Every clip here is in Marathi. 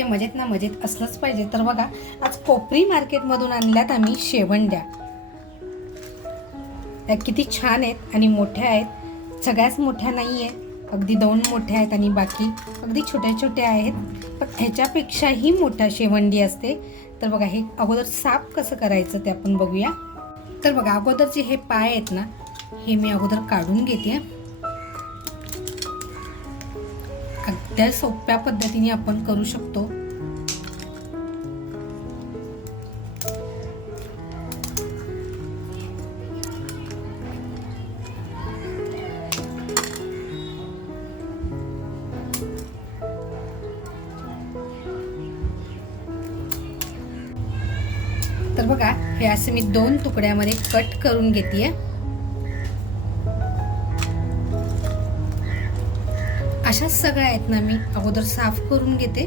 सगळे मजेत ना मजेत असलंच पाहिजे. तर बघा आज कोपरी मार्केटमधून आणल्यात आम्ही शेवंड्या. त्या किती छान आहेत आणि मोठ्या आहेत. सगळ्याच मोठ्या नाही आहेत अगदी दोन मोठ्या आहेत आणि बाकी अगदी छोट्या छोट्या आहेत. पण ह्याच्यापेक्षाही मोठ्या शेवंडी असते. तर बघा हे अगोदर साफ कसं करायचं ते आपण बघूया. तर बघा अगोदरचे हे पाय आहेत ना हे मी अगोदर काढून घेते. अगदी सोप्या पद्धतीने आपण करू शकतो. तर बघा हे असे मी दोन तुकड्यामध्ये कट करून घेते अशाच सगळ्या आहेत ना मी अगोदर साफ करून घेते.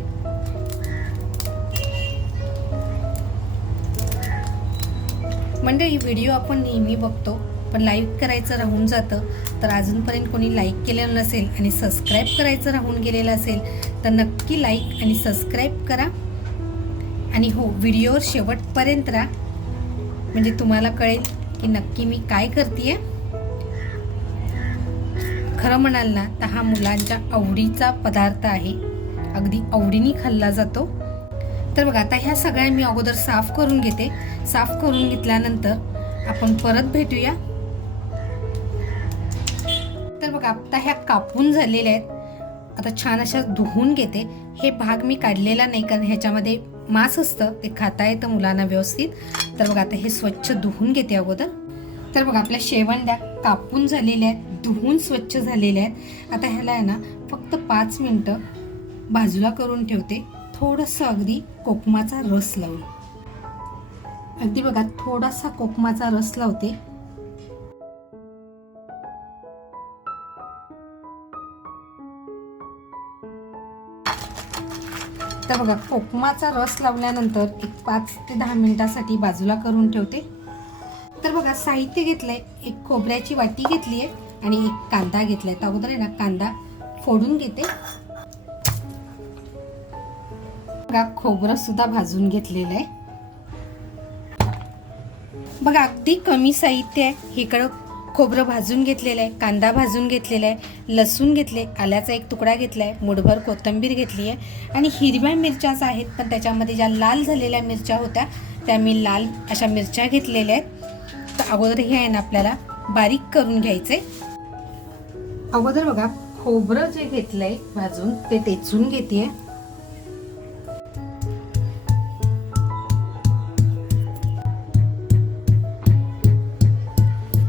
म्हणजे मंडळी व्हिडिओ आपण नेहमी बघतो पण लाईक करायचं राहून जातं. तर अजूनपर्यंत कोणी लाईक केलेलं नसेल आणि सबस्क्राईब करायचं राहून गेलेलं असेल तर नक्की लाईक आणि सबस्क्राईब करा. आणि हो व्हिडिओवर शेवटपर्यंत राहा. म्हणजे तुम्हाला कळेल की नक्की मी काय करते आहे खरं म्हणाल ना तर हा मुलांच्या आवडीचा पदार्थ आहे. अगदी आवडीने खाल्ला जातो. तर बघा आता ह्या सगळ्या मी अगोदर साफ करून घेते. साफ करून घेतल्यानंतर आपण परत भेटूया. तर बघा आता ह्या कापून झालेल्या आहेत. आता छान अशा धुवून घेते. हे भाग मी काढलेला नाही कारण ह्याच्यामध्ये मांस असतं. ते खाता येतं मुलांना व्यवस्थित. तर बघा आता हे स्वच्छ धुवून घेते अगोदर. तर बघा आपल्या शेवंड्या. कापून झालेल्या आहेत धुवून स्वच्छ झालेल्या आहेत. आता ह्याला आहे ना फक्त पाच मिनटं बाजूला करून ठेवते. थोडंसं अगदी कोकमाचा रस लावून. अगदी बघा थोडासा कोकमाचा रस लावते. तर बघा कोकमाचा रस लावल्यानंतर एक पाच ते दहा मिनिटासाठी बाजूला करून ठेवते. तर बघा साहित्य घेतलंय एक खोबऱ्याची वाटी घेतली आहे आणि एक कांदा घेतलाय. तर अगोदर आहे ना कांदा फोडून घेते. बघा खोबरं सुद्धा भाजून घेतलेलं आहे. बघा अगदी कमी साहित्य आहे. इकडं खोबरं भाजून घेतलेलं आहे कांदा भाजून घेतलेला आहे लसूण घेतले आल्याचा एक तुकडा घेतला आहे मुठभर कोथिंबीर घेतली आहे आणि हिरव्या मिरच्याच आहेत पण त्याच्यामध्ये ज्या लाल झालेल्या मिरच्या होत्या त्या मी लाल अशा मिरच्या घेतलेल्या आहेत. अगोदर हे आहे ना आपल्याला बारीक करून घ्यायचे. अगोदर बघा खोबरं जे घेतलंय भाजून ते टेचून घेते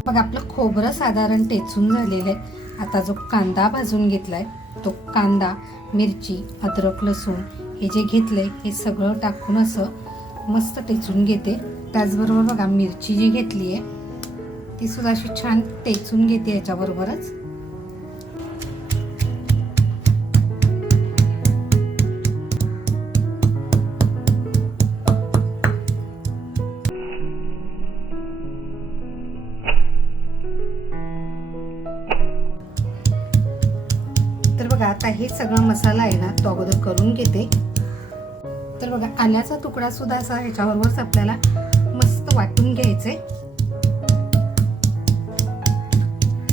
बघा आपलं खोबरं साधारण टेचून झालेलं आहे. आता जो कांदा भाजून घेतलाय तो कांदा मिरची अद्रक लसूण हे जे घेतलंय हे सगळं टाकून असं मस्त टेचून घेते. त्याचबरोबर बघा मिरची जी घेतली आहे ती सुद्धा अशी छान टेचून घेते याच्याबरोबरच. तर बघा आता हे सगळं मसाला आहे ना तो अगोदर करून घेते. तर बघा आल्याचा तुकडा सुद्धा असा ह्याच्याबरोबरच आपल्याला वाटून वाटून घ्यायचंय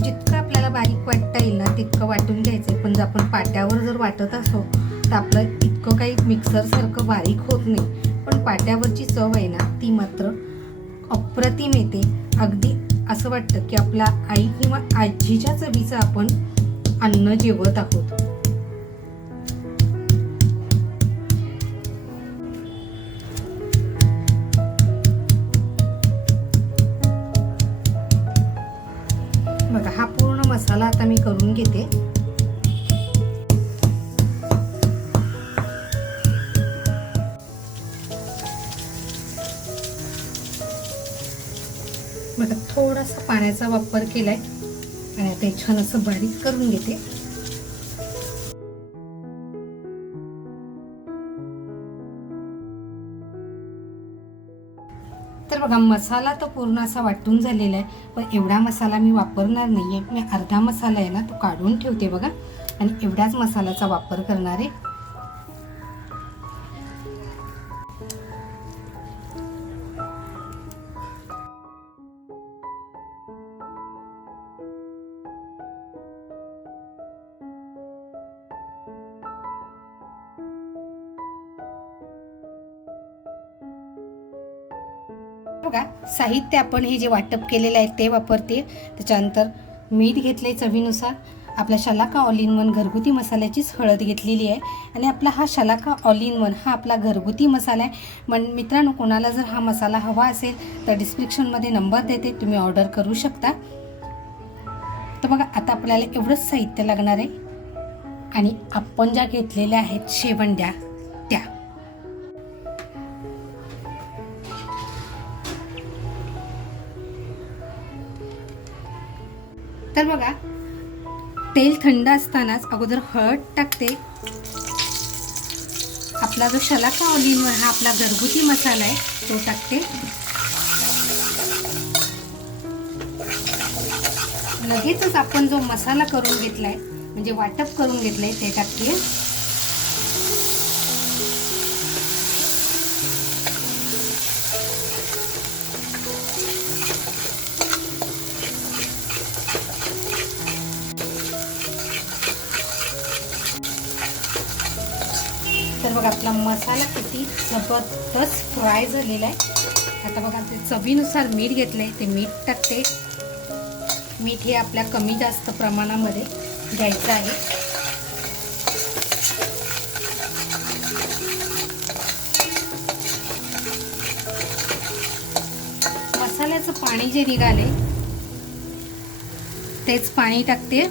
जितकं आपल्याला बारीक वाटता येईल ना तितकं वाटून घ्यायचंय पण जर आपण पाट्यावर जर वाटत असो तर आपलं इतकं काही मिक्सरसारखं बारीक होत नाही. पण पाट्यावरची चव आहे ना ती मात्र अप्रतिम येते. अगदी असं वाटतं की आपला आई किंवा आजीच्या चवीचं आपण अन्न जेवत आहोत. बघा हा पूर्ण मसाला आता मी करून घेते. बघा थोडासा पाण्याचा वापर केलाय. आणि आता छान असं बारीक करून घेते. तर बघा मसाला तर पूर्ण असा वाटून झालेला आहे पण एवढा मसाला मी वापरणार नाही आहे मी अर्धा मसाला आहे ना तो काढून ठेवते बघा. आणि एवढ्याच मसाल्याचा वापर करणार आहे. बघा साहित्य आपण हे जे वाटप केलेलं आहे ते वापरते त्याच्यानंतर मीठ घेतले चवीनुसार. आपला शलाका ऑल इन वन घरगुती मसाल्याचीच हळद घेतलेली आहे. आणि आपला हा शलाका ऑल इन वन हा आपला घरगुती मसाला आहे. पण मित्रांनो कोणाला जर हा मसाला हवा असेल तर डिस्क्रिप्शनमध्ये नंबर देते. तुम्ही ऑर्डर करू शकता. तर बघा आता आपल्याला एवढंच साहित्य लागणार आहे. आणि आपण ज्या घेतलेल्या आहेत शेवंड्या त्या. तर बघा तेल थंड असतानाच अगोदर हळद टाकते. आपला जो शलाका ऑल हा आपला घरगुती मसाला आहे तो टाकते. लगेचच आपण जो मसाला करून घेतलाय म्हणजे वाटप करून घेतलंय ते टाकते. आपला मसाला किती जबरदस्त फ्राय झालेला आहे. आता बघा ते चवीनुसार मीठ घेतलं आहे ते मीठ टाकते. मीठ हे आपल्या कमी जास्त प्रमाणामध्ये घ्यायचं आहे. मसाल्याचं पाणी जे निघाले तेच पाणी टाकते.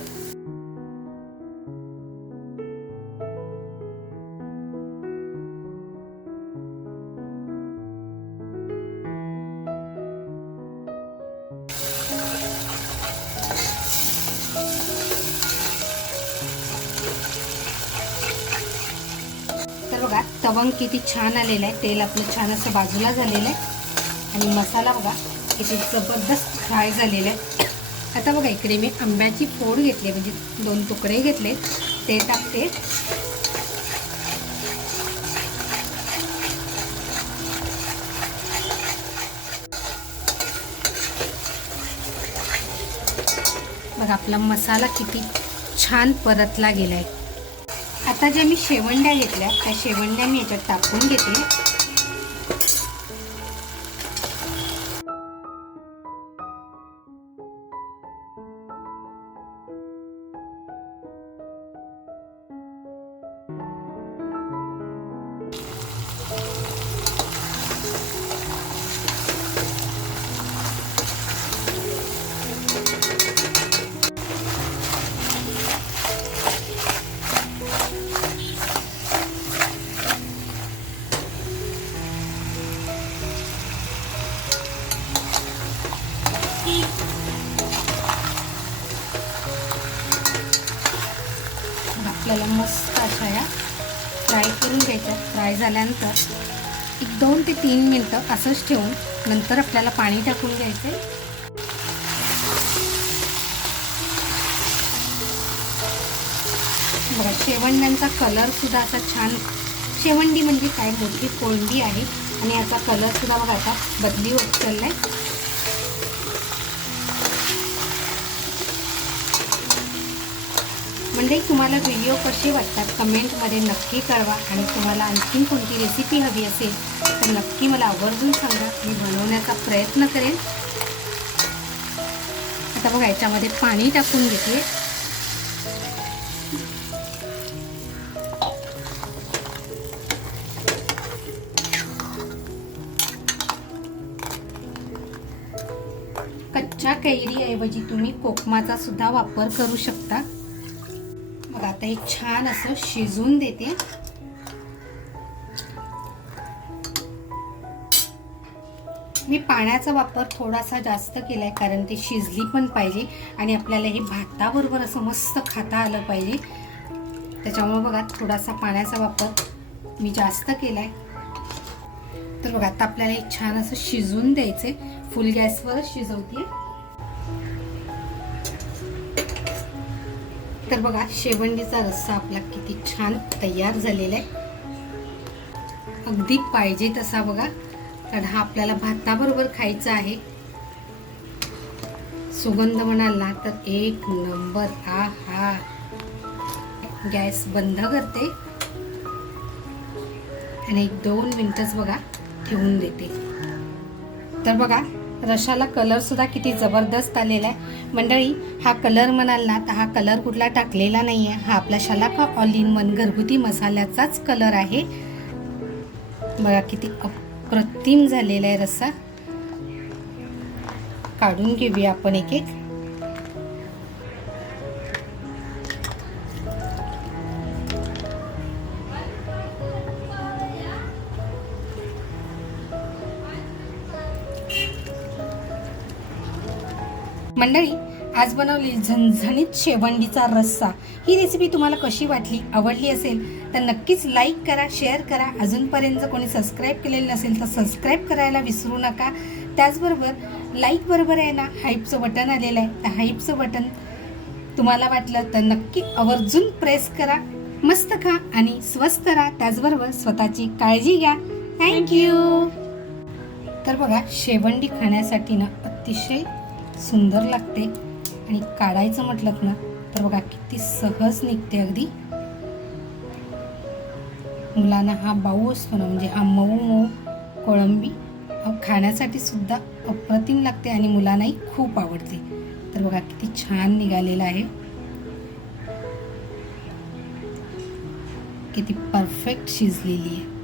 तवंग किती छान आलेलं आहे. तेल आपलं छान असं बाजूला झालेलं आहे. आणि मसाला बघा किती जबरदस्त फ्राय झालेला आहे. आता बघा इकडे मी आंब्याची फोड घेतली म्हणजे दोन तुकडे घेतले. ते टाकते. बघा आपला मसाला किती छान परतला गेला आहे आता ज्या मी शेवंड्या घेतल्या त्या शेवंड्या मी याच्यात टाकून घेते झाल्यानंतर एक दोन ते तीन मिनटं असंच ठेवून नंतर आपल्याला पाणी टाकून घ्यायचं आहे बघा शेवंड्यांचा कलर सुद्धा असा छान शेवंडी म्हणजे काय? मोठी कोळंबी आहे आणि याचा कलर सुद्धा बघा आता बदली होत चाललाय. म्हणजे तुम्हाला व्हिडिओ कसे वाटतात कमेंटमध्ये नक्की कळवा. आणि तुम्हाला आणखीन कोणती रेसिपी हवी असेल तर नक्की मला आवर्जून सांगा. मी बनवण्याचा प्रयत्न करेन. आता बघा याच्यामध्ये पाणी टाकून घेते. कच्च्या कैरीऐवजी तुम्ही कोकमाचा सुद्धा वापर करू शकता. आता हे छान असं शिजवून देते. मी पाण्याचा वापर थोडासा जास्त केलाय कारण ते शिजली पण पाहिजे आणि आपल्याला हे भाताबरोबर असं मस्त खाता आलं पाहिजे. त्याच्यामुळे बघा थोडासा पाण्याचा वापर मी जास्त केलाय. तर बघा आता आपल्याला हे छान असं शिजवून द्यायचे फुल गॅसवरच शिजवते तर बघा शेवंडीचा रस्सा आपला किती छान तयार झालेला आहे. अगदी पाहिजे तसा बघा. कारण हा आपल्याला भाताबरोबर खायचा आहे. सुगंध म्हणाल ना तर एक नंबर. आ हा गॅस बंद करते. आणि एक दोन मिनटंच बघा ठेवून देते. तर बघा रशाला कलरसुद्धा किती जबरदस्त आलेला आहे. मंडळी हा कलर म्हणाल ना तर हा कलर कुठला टाकलेला नाही आहे हा आपला शलाका ऑल इन वन घरगुती मसाल्याचाच कलर आहे. बघा किती अप्रतिम झालेला आहे रस्सा. काढून घेऊया आपण एक एक. मंडळी आज बनवली झणझणीत शेवंडीचा रस्सा. ही रेसिपी तुम्हाला कशी वाटली आवडली असेल तर नक्कीच लाईक करा शेअर करा. अजूनपर्यंत जर कोणी सबस्क्राईब केलेलं नसेल तर सबस्क्राईब करायला विसरू नका. त्याचबरोबर लाईक बरोबर आहे ना हाईपचं बटन आलेलं आहे. तर हाईपचं बटन तुम्हाला वाटलं तर नक्की आवर्जून प्रेस करा. मस्त खा आणि स्वस्त राहा. त्याचबरोबर स्वतःची काळजी घ्या. थँक्यू तर बघा शेवंडी खाण्यासाठी ना अतिशय सुंदर लागते. आणि काढायचं म्हटलं ना तर बघा किती सहज निघते अगदी. मुलांना हा बाऊ असतो ना म्हणजे हा मऊ मऊ कोळंबी खाण्यासाठी सुद्धा अप्रतिम लागते आणि मुलांनाही खूप आवडते. तर बघा किती छान निघालेला आहे. किती परफेक्ट शिजलेली आहे.